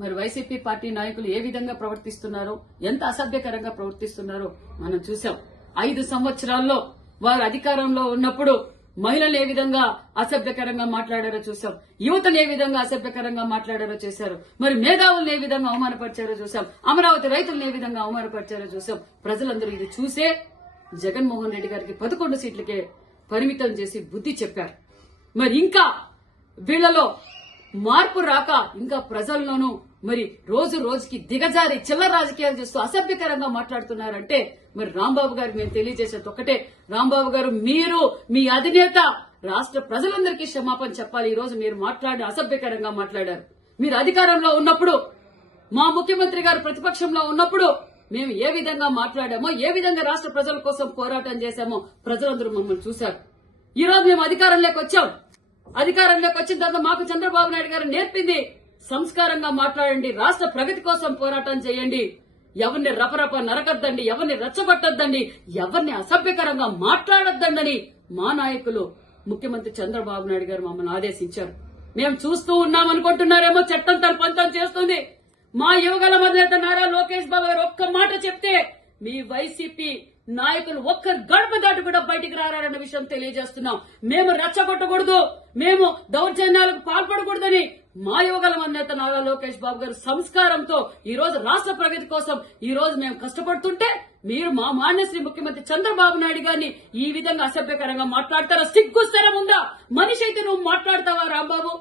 మరి YCP party నాయకులు ఏ విధంగా ప్రవర్తిస్తున్నారో, ఎంత అసభ్యకరంగా ప్రవర్తిస్తున్నారో మనం చూసాం. 5 సంవత్సరాల్లో వారు అధికారంలో ఉన్నప్పుడు మహిళలు ఏ విధంగా అసభ్యకరంగా మాట్లాడారో చూసాం. యువతను ఏ విధంగా అసభ్యకరంగా మాట్లాడారో చేశారు. మరి మేధావులను ఏ విధంగా అవమానపరిచారో చూసాం. అమరావతి రైతులను ఏ విధంగా అవమానపరిచారో చూసాం. ప్రజలందరూ ఇది చూసే జగన్మోహన్ రెడ్డి గారికి 11 సీట్లకే పరిమితం చేసి బుద్ధి చెప్పారు. మరి ఇంకా వీళ్లలో మార్పు రాక ఇంకా ప్రజల్లోనూ మరి రోజు రోజుకి దిగజారి చిల్లర రాజకీయాలు చేస్తూ అసభ్యకరంగా మాట్లాడుతున్నారంటే మరి రాంబాబు గారికి మేము తెలియజేసేది ఒకటే, రాంబాబు గారు మీరు మీ అధినేత రాష్ట్ర ప్రజలందరికీ క్షమాపణ చెప్పాలి. ఈ రోజు మీరు అసభ్యకరంగా మాట్లాడారు. మీరు అధికారంలో ఉన్నప్పుడు, మా ముఖ్యమంత్రి గారు ప్రతిపక్షంలో ఉన్నప్పుడు మేము ఏ విధంగా మాట్లాడామో, ఏ విధంగా రాష్ట్ర ప్రజల కోసం పోరాటం చేశామో ప్రజలందరూ మమ్మల్ని చూశారు. ఈ రోజు మేము అధికారంలోకి వచ్చాం. అధికారంలోకి వచ్చిన తర్వాత మాకు చంద్రబాబు నాయుడు గారు నేర్పింది సంస్కారంగా మాట్లాడండి, రాష్ట్ర ప్రగతి కోసం పోరాటం చేయండి, ఎవరిని రపరప నరకద్దండి, ఎవరిని రెచ్చగొట్టద్దండి, ఎవరిని అసభ్యకరంగా మాట్లాడొద్దండి మా నాయకులు ముఖ్యమంత్రి చంద్రబాబు నాయుడు గారు మమ్మల్ని ఆదేశించారు. మేము చూస్తూ ఉన్నామనుకుంటున్నారేమో, చట్టం తన పంతం చేస్తుంది. మా యువగల అధినేత నారా లోకేష్ బాబు గారు ఒక్క మాట చెప్తే మీ వైసీపీ నాయకులు ఒక్క గడప దాటి కూడా బయటికి రారన్న విషయం తెలియజేస్తున్నాం. మేము రెచ్చగొట్టకూడదు, మేము దౌర్జన్యాలకు పాల్పడకూడదని మా యువగల అధినేత నారా లోకేష్ బాబు గారు సంస్కారంతో ఈ రోజు రాష్ట్ర ప్రగతి కోసం ఈ రోజు మేము కష్టపడుతుంటే మీరు మా మాన్యశ్రీ ముఖ్యమంత్రి చంద్రబాబు నాయుడు గారిని ఈ విధంగా అసభ్యకరంగా మాట్లాడతారా? సిగ్గుస్తరం ఉందా? మనిషి అయితే నువ్వు మాట్లాడతావా రాంబాబు?